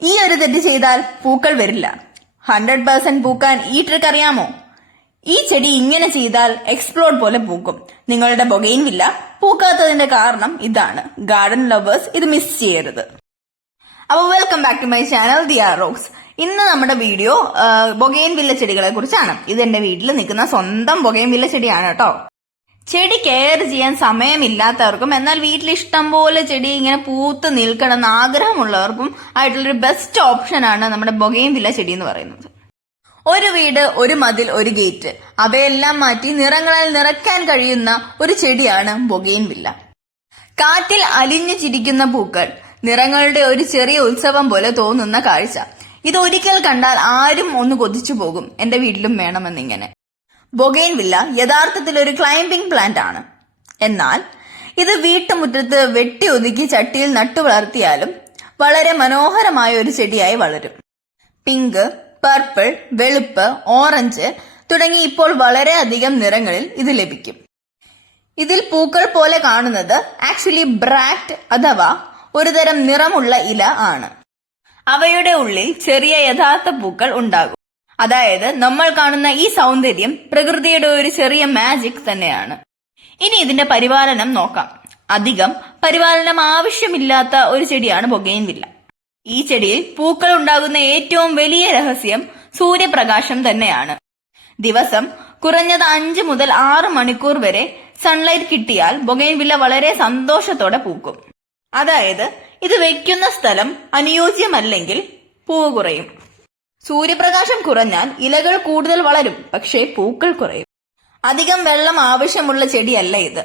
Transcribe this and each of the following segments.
ഈ ഒരു തെറ്റ് ചെയ്താൽ പൂക്കൾ വരില്ല. 100% പൂക്കാൻ ഈ ട്രിക്ക് അറിയാമോ? ഈ ചെടി ഇങ്ങനെ ചെയ്താൽ എക്സ്പ്ലോഡ് പോലെ പൂക്കും. നിങ്ങളുടെ ബൊഗെയിൻവില്ല പൂക്കാത്തതിന്റെ കാരണം ഇതാണ്. ഗാർഡൻ ലവേഴ്സ് ഇത് മിസ് ചെയ്യരുത്. അപ്പോൾ welcome back to my channel Diyar rocks. ഇന്ന് നമ്മുടെ വീഡിയോ ബൊഗെയിൻവില്ല ചെടികളെ കുറിച്ചാണ്. ഇത് എന്റെ വീട്ടിൽ നിൽക്കുന്ന സ്വന്തം ബൊഗെയിൻവില്ല ചെടിയാണ് കേട്ടോ. ചെടി കെയർ ചെയ്യാൻ സമയമില്ലാത്തവർക്കും എന്നാൽ വീട്ടിൽ ഇഷ്ടം പോലെ ചെടി ഇങ്ങനെ പൂത്ത് നിൽക്കണമെന്ന് ആഗ്രഹമുള്ളവർക്കും ആയിട്ടുള്ളൊരു ബെസ്റ്റ് ഓപ്ഷനാണ് നമ്മുടെ ബൊഗെയിൻവില്ല ചെടി എന്ന് പറയുന്നത്. ഒരു വീട്, ഒരു മതിൽ, ഒരു ഗേറ്റ്, അവയെല്ലാം മാറ്റി നിറങ്ങളാൽ നിറയ്ക്കാൻ കഴിയുന്ന ഒരു ചെടിയാണ് ബൊഗെയിൻവില്ല. കാറ്റിൽ അലിഞ്ഞു ചിരിക്കുന്ന പൂക്കൾ, നിറങ്ങളുടെ ഒരു ചെറിയ ഉത്സവം പോലെ തോന്നുന്ന കാഴ്ച. ഇത് ഒരിക്കൽ കണ്ടാൽ ആരും ഒന്ന് കൊതിച്ചു പോകും, എന്റെ വീട്ടിലും വേണമെന്നിങ്ങനെ. ബൊഗെയിൻവില്ല യഥാർത്ഥത്തിൽ ഒരു ക്ലൈംബിംഗ് പ്ലാന്റ് ആണ്. എന്നാൽ ഇത് വീട്ടുമുറ്റത്ത് വെട്ടി ഒതുക്കി ചട്ടിയിൽ നട്ടു വളർത്തിയാലും വളരെ മനോഹരമായ ഒരു ചെടിയായി വളരും. പിങ്ക്, പർപ്പിൾ, വെളുപ്പ്, ഓറഞ്ച് തുടങ്ങി ഇപ്പോൾ വളരെയധികം നിറങ്ങളിൽ ഇത് ലഭിക്കും. ഇതിൽ പൂക്കൾ പോലെ കാണുന്നത് ആക്ച്വലി ബ്രാക്റ്റ് അഥവാ ഒരുതരം നിറമുള്ള ഇല ആണ്. അവയുടെ ഉള്ളിൽ ചെറിയ യഥാർത്ഥ പൂക്കൾ ഉണ്ടാകും. അതായത് നമ്മൾ കാണുന്ന ഈ സൗന്ദര്യം പ്രകൃതിയുടെ ഒരു ചെറിയ മാജിക് തന്നെയാണ്. ഇനി ഇതിന്റെ പരിപാലനം നോക്കാം. അധികം പരിപാലനം ആവശ്യമില്ലാത്ത ഒരു ചെടിയാണ് ബൊഗെയിൻവില്ല. ഈ ചെടിയിൽ പൂക്കൾ ഉണ്ടാകുന്ന ഏറ്റവും വലിയ രഹസ്യം സൂര്യപ്രകാശം തന്നെയാണ്. ദിവസം കുറഞ്ഞത് 5 മുതൽ 6 മണിക്കൂർ വരെ സൺലൈറ്റ് കിട്ടിയാൽ ബൊഗെയിൻവില്ല വളരെ സന്തോഷത്തോടെ പൂക്കും. അതായത് ഇത് വെക്കുന്ന സ്ഥലം അനുയോജ്യമല്ലെങ്കിൽ പൂവ് കുറയും. സൂര്യപ്രകാശം കുറഞ്ഞാൽ ഇലകൾ കൂടുതൽ വളരും, പക്ഷേ പൂക്കൾ കുറയും. അധികം വെള്ളം ആവശ്യമുള്ള ചെടിയല്ല ഇത്.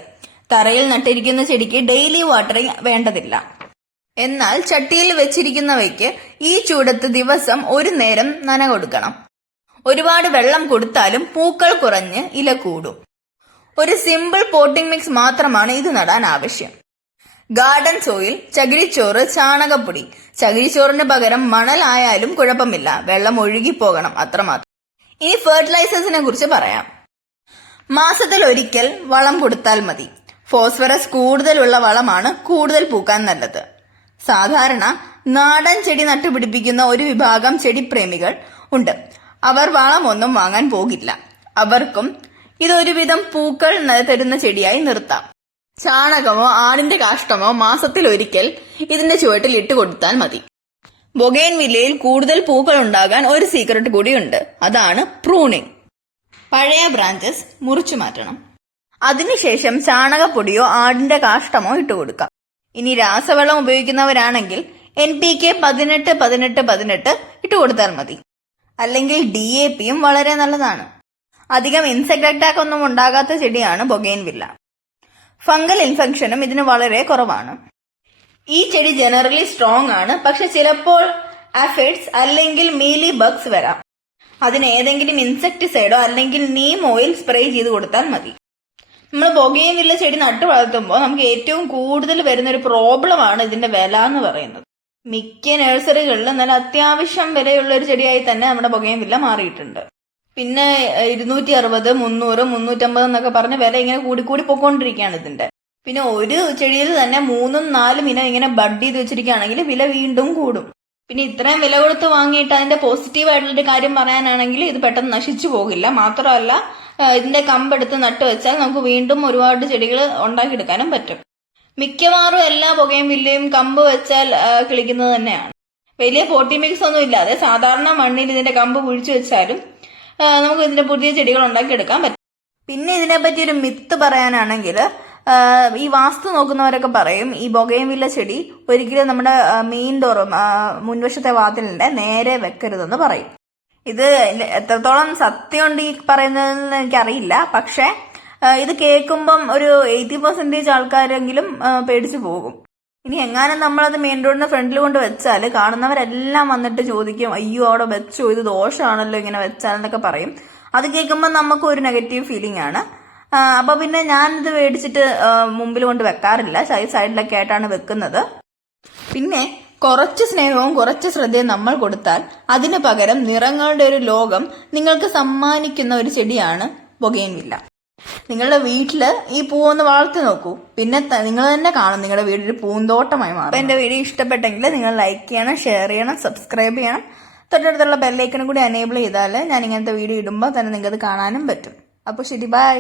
തറയിൽ നട്ടിരിക്കുന്ന ചെടിക്ക് ഡെയിലി വാട്ടറിംഗ് വേണ്ടതില്ല. എന്നാൽ ചട്ടിയിൽ വെച്ചിരിക്കുന്നവയ്ക്ക് ഈ ചൂടത്ത് ദിവസം ഒരു നേരം നന കൊടുക്കണം. ഒരുപാട് വെള്ളം കൊടുത്താലും പൂക്കൾ കുറഞ്ഞ് ഇല കൂടും. ഒരു സിമ്പിൾ പോട്ടിംഗ് മിക്സ് മാത്രമാണ് ഇത് നടാൻ ആവശ്യം. ഗാർഡൻ സോയിൽ, ചകിരിച്ചോറ്, ചാണകപ്പൊടി. ചകിരിച്ചോറിന് പകരം മണലായാലും കുഴപ്പമില്ല, വെള്ളം ഒഴുകിപ്പോകണം, അത്രമാത്രം. ഇനി ഫെർട്ടിലൈസേഴ്സിനെ കുറിച്ച് പറയാം. മാസത്തിൽ ഒരിക്കൽ വളം കൊടുത്താൽ മതി. ഫോസ്ഫറസ് കൂടുതലുള്ള വളമാണ് കൂടുതൽ പൂക്കാൻ നല്ലത്. സാധാരണ നാടൻ ചെടി നട്ടുപിടിപ്പിക്കുന്ന ഒരു വിഭാഗം ചെടിപ്രേമികൾ ഉണ്ട്. അവർ വളമൊന്നും വാങ്ങാൻ പോകില്ല. അവർക്കും ഇതൊരുവിധം പൂക്കൾ തരുന്ന ചെടിയായി നിർത്താം. ചാണകമോ ആടിന്റെ കാഷ്ടമോ മാസത്തിൽ ഒരിക്കൽ ഇതിന്റെ ചുവട്ടിൽ ഇട്ട് കൊടുത്താൽ മതി. ബൊഗെയിൻവില്ലയിൽ കൂടുതൽ പൂക്കൾ ഉണ്ടാകാൻ ഒരു സീക്രട്ട് കൂടിയുണ്ട്. അതാണ് പ്രൂണിംഗ്. പഴയ ബ്രാഞ്ചസ് മുറിച്ചു മാറ്റണം. അതിനുശേഷം ചാണകപ്പൊടിയോ ആടിന്റെ കാഷ്ടമോ ഇട്ടുകൊടുക്കാം. ഇനി രാസവളം ഉപയോഗിക്കുന്നവരാണെങ്കിൽ NPK 18-18-18 ഇട്ടുകൊടുത്താൽ മതി. അല്ലെങ്കിൽ DAPയും വളരെ നല്ലതാണ്. അധികം ഇൻസെക്ട് അറ്റാക്ക് ഒന്നും ഉണ്ടാകാത്ത ചെടിയാണ് ബൊഗെയിൻവില്ല. ഫംഗൽ ഇൻഫെക്ഷനും ഇതിന് വളരെ കുറവാണ്. ഈ ചെടി ജനറലി സ്ട്രോങ് ആണ്, പക്ഷെ ചിലപ്പോൾ അഫിഡ്സ് അല്ലെങ്കിൽ മീലി ബഗ്സ് വരാം. അതിന് ഏതെങ്കിലും ഇൻസെക്ടിസൈഡോ അല്ലെങ്കിൽ നീം ഓയിൽ സ്പ്രേ ചെയ്ത് കൊടുത്താൽ മതി. നമ്മൾ ബൊഗെയിൻവില്ല ചെടി നട്ടു വളർത്തുമ്പോൾ നമുക്ക് ഏറ്റവും കൂടുതൽ വരുന്ന ഒരു പ്രോബ്ലമാണ് ഇതിന്റെ വില എന്ന് പറയുന്നത്. മിക്ക നഴ്സറികളിലും നല്ല അത്യാവശ്യം വിലയുള്ള ഒരു ചെടിയായി തന്നെ നമ്മുടെ ബൊഗെയിൻവില്ല മാറിയിട്ടുണ്ട്. പിന്നെ 260, 300, 350 എന്നൊക്കെ പറഞ്ഞ വില ഇങ്ങനെ കൂടി പൊക്കോണ്ടിരിക്കുകയാണ് ഇതിന്റെ. പിന്നെ ഒരു ചെടിയിൽ തന്നെ 3-4 ഇനം ഇങ്ങനെ ബഡ് ചെയ്ത് വെച്ചിരിക്കുകയാണെങ്കിൽ വില വീണ്ടും കൂടും. പിന്നെ ഇത്രയും വില കൊടുത്ത് വാങ്ങിയിട്ട് അതിന്റെ പോസിറ്റീവ് ആയിട്ടുള്ള കാര്യം പറയാനാണെങ്കിൽ ഇത് പെട്ടെന്ന് നശിച്ചു പോകില്ല. മാത്രമല്ല ഇതിന്റെ കമ്പെടുത്ത് നട്ടു വെച്ചാൽ നമുക്ക് വീണ്ടും ഒരുപാട് ചെടികൾ ഉണ്ടാക്കിയെടുക്കാനും പറ്റും. മിക്കവാറും എല്ലാ ബൊഗെയിൻവില്ലയും കമ്പ് വെച്ചാൽ കിളിക്കുന്നത് തന്നെയാണ്. വലിയ പോട്ടി മിക്സ് ഒന്നും ഇല്ലാതെ സാധാരണ മണ്ണിൽ ഇതിന്റെ കമ്പ് കുഴിച്ചു വെച്ചാലും നമുക്ക് ഇതിന്റെ പുതിയ ചെടികൾ ഉണ്ടാക്കിയെടുക്കാൻ പറ്റും. പിന്നെ ഇതിനെപ്പറ്റി ഒരു മിത്ത് പറയാനാണെങ്കിൽ ഈ വാസ്തു നോക്കുന്നവരൊക്കെ പറയും ഈ ബൊഗെയിൻവില്ല ചെടി ഒരിക്കലും നമ്മുടെ മെയിൻ ഡോറും മുൻവശത്തെ വാതിലിന്റെ നേരെ വെക്കരുതെന്ന് പറയും. ഇത് എത്രത്തോളം സത്യമുണ്ട് ഈ പറയുന്നതെന്ന് എനിക്കറിയില്ല. പക്ഷെ ഇത് കേൾക്കുമ്പം ഒരു 80% ആൾക്കാരെങ്കിലും പേടിച്ചു പോകും. ഇനി എങ്ങാനും നമ്മളത് മെയിൻ റോഡിന്റെ ഫ്രണ്ടിൽ കൊണ്ട് വെച്ചാൽ കാണുന്നവരെല്ലാം വന്നിട്ട് ചോദിക്കും, അയ്യോ അവിടെ വെച്ചോ, ഇത് ദോഷമാണല്ലോ ഇങ്ങനെ വെച്ചാൽ എന്നൊക്കെ പറയും. അത് കേൾക്കുമ്പോൾ നമുക്ക് ഒരു നെഗറ്റീവ് ഫീലിംഗ് ആണ്. അപ്പൊ പിന്നെ ഞാനിത് മേടിച്ചിട്ട് മുമ്പിൽ കൊണ്ട് വെക്കാറില്ല, സൈഡിലൊക്കെ ആയിട്ടാണ് വെക്കുന്നത്. പിന്നെ കുറച്ച് സ്നേഹവും കുറച്ച് ശ്രദ്ധയും നമ്മൾ കൊടുത്താൽ അതിനു പകരം നിറങ്ങളുടെ ഒരു ലോകം നിങ്ങൾക്ക് സമ്മാനിക്കുന്ന ഒരു ചെടിയാണ് ബൊഗെയിൻവില്ല. നിങ്ങളുടെ വീട്ടില് ഈ പൂവൊന്ന് വളർത്തി നോക്കൂ, പിന്നെ നിങ്ങൾ തന്നെ കാണും നിങ്ങളുടെ വീട്ടിൽ പൂന്തോട്ടമായി മാറും. അപ്പൊ എന്റെ വീഡിയോ ഇഷ്ടപ്പെട്ടെങ്കിൽ നിങ്ങൾ ലൈക്ക് ചെയ്യണം, ഷെയർ ചെയ്യണം, സബ്സ്ക്രൈബ് ചെയ്യണം. തൊട്ടടുത്തുള്ള ബെല്ലൈക്കനും കൂടി എനേബിൾ ചെയ്താൽ ഞാൻ ഇങ്ങനത്തെ വീഡിയോ ഇടുമ്പോൾ തന്നെ നിങ്ങൾക്ക് അത് കാണാനും പറ്റും. അപ്പൊ ശരി, ബൈ.